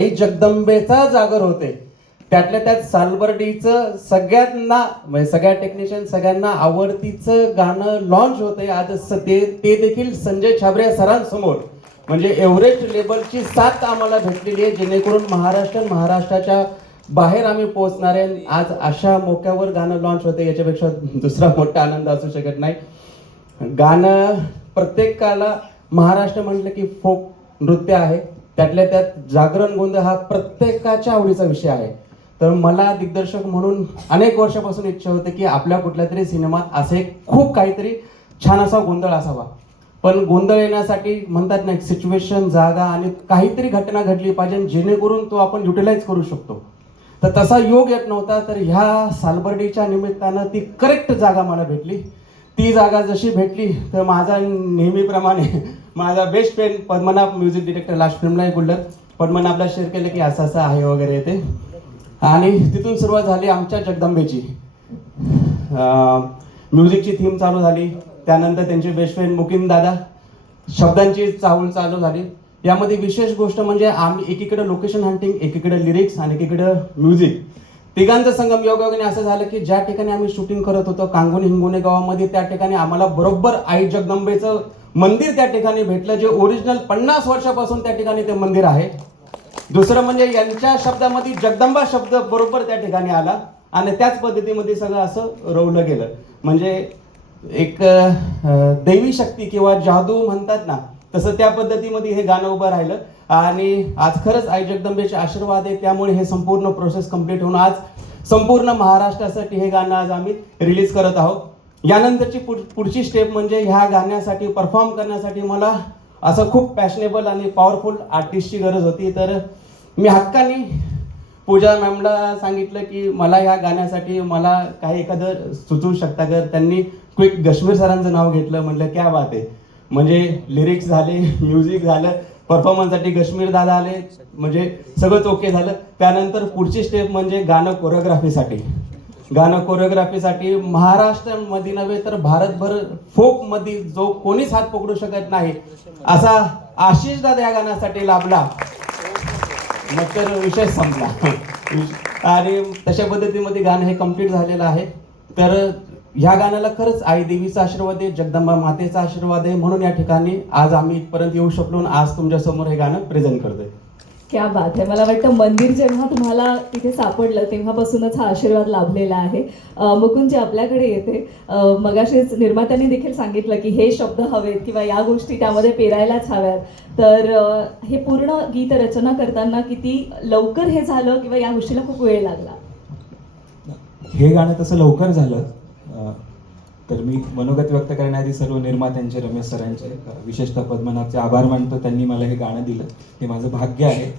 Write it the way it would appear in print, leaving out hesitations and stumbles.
आई जगदंबेचा जागर होते. त्यातल्या त्यात सालबर्डीचं सगळ्यांना म्हणजे सगळ्या टेक्निशियन सगळ्यांना आवडतीचं गाणं लॉन्च होतंय आज ते देखील संजय छाबरे सरांसमोर. म्हणजे एव्हरेस्ट लेवलची साथ आम्हाला भेटलेली आहे, जेणेकरून महाराष्ट्राच्या बाहेर आम्ही पोहोचणार आहे. आज अशा मोक्यावर गाणं लॉन्च होते, याच्यापेक्षा दुसरा मोठा आनंद असू शकत नाही. गाणं प्रत्येकाला महाराष्ट्र म्हटलं की फोक नृत्य आहे, त्यातल्या त्यात जागरण गोंधळ हा प्रत्येकाच्या आवडीचा विषय आहे. तर मला दिग्दर्शक म्हणून अनेक वर्षापासून इच्छा होते की आपल्या कुठल्या तरी सिनेमात असे खूप काहीतरी छान असा गोंधळ असावा. पण गोंधळ येण्यासाठी म्हणतात ना, एक सिच्युएशन, जागा आणि काहीतरी घटना घडली पाहिजे जेणेकरून तो आपण युटिलाइज करू शकतो. तर तसा योग येत नव्हता. तर ह्या सालबर्डीच्या निमित्तानं ती करेक्ट जागा मला भेटली. ती जागा जशी भेटली तर माझा नेहमीप्रमाणे माझा best friend Padmanabh, music director, last फिल्मलाही बोललं, पद्मनाभला शेअर केलं की असं असं आहे वगैरे ते. आणि तिथून सुरुवात झाली आमच्या जगदंबेची. म्युझिकची थीम चालू झाली, त्यानंतर त्यांचे बेस्ट फ्रेंड मुकिंद दादा, शब्दांची चाहूल चालू झाली. यामध्ये विशेष गोष्ट म्हणजे आम्ही एकीकडे लोकेशन हंटिंग, एकीकडे लिरिक्स आणि एकीकडे म्युझिक, तिघांचं संगम योगायोगाने असं झालं की ज्या ठिकाणी आम्ही शूटिंग करत होतो कांगोनी हिंगोने गावामध्ये, त्या ठिकाणी आम्हाला बरोबर आई जगदंबेचं मंदिर त्या ठिकाणी भेटलं, जे ओरिजिनल 50 वर्षापासून त्या ठिकाणी ते मंदिर आहे. दुसरं म्हणजे यांच्या शब्दामध्ये जगदंबा शब्द बरोबर त्या ठिकाणी आला आणि त्याच पद्धतीमध्ये सगळं असं रोवलं गेलं. म्हणजे एक दैवी शक्ती किंवा जादू म्हणतात ना, तसं त्या पद्धतीमध्ये हे गाणं उभं राहिलं. आणि आज खरंच आई जगदंबेचे आशीर्वाद आहे, त्यामुळे हे संपूर्ण प्रोसेस कंप्लीट होऊन आज संपूर्ण महाराष्ट्रासाठी हे गाणं आज आम्ही रिलीज करत आहोत. यानंतरची पुढची स्टेप म्हणजे ह्या गाण्यासाठी परफॉर्म करण्यासाठी मला असं खूप पॅशनेबल आणि पॉवरफुल आर्टिस्टची गरज होती. तर मी हक्काने पूजा मॅमला सांगितलं की मला ह्या गाण्यासाठी मला काही एखादं सुचवू शकता का. त्यांनी क्विक गश्मीर सरांचं नाव घेतलं. म्हटलं क्या बात आहे. म्हणजे लिरिक्स झाले, म्युझिक झालं, परफॉर्मन्ससाठी गश्मीर दादा आले, म्हणजे सगळंच ओके झालं. त्यानंतर पुढची स्टेप म्हणजे गाणं कोरिओग्राफीसाठी महाराष्ट्रामध्ये नव्हे तर भारतभर फोकमध्ये जो कोणीच हात पकडू शकत नाही असा आशिष दादा या गाण्यासाठी लाभला, मग तर विषय संपला. आणि तशा पद्धतीमध्ये गाणं हे कम्प्लीट झालेलं आहे. तर ह्या गाण्याला खरंच आई देवीचा आशीर्वाद आहे, जगदंबा मातेचा आशीर्वाद आहे, म्हणून या ठिकाणी आज आम्ही इथपर्यंत येऊ शकलो आणि आज तुमच्या समोर हे गाणं प्रेझेंट करतोय. क्या बात आहे. मला वाटतं मंदिर जेव्हा तुम्हाला तिथे सापडलं तेव्हापासूनच हा आशीर्वाद लाभलेला आहे. मुकुंदजी आपल्याकडे येते. मगाशीच निर्मात्यांनी देखील सांगितलं की हे शब्द हवेत किंवा या गोष्टी त्यामध्ये पेरायलाच हव्यात. तर हे पूर्ण गीत रचना करताना किती लवकर हे झालं किंवा या गोष्टीला खूप वेळ लागला? हे गाणं तसं लवकर झालं. तर मी मनोगत व्यक्त करण्याआधी सर्व निर्मात्यांचे, रमेश सरांचे, विशेषतः पद्मनाभचे आभार मानतो. त्यांनी मला हे गाणं दिलं, हे माझं भाग्य आहे.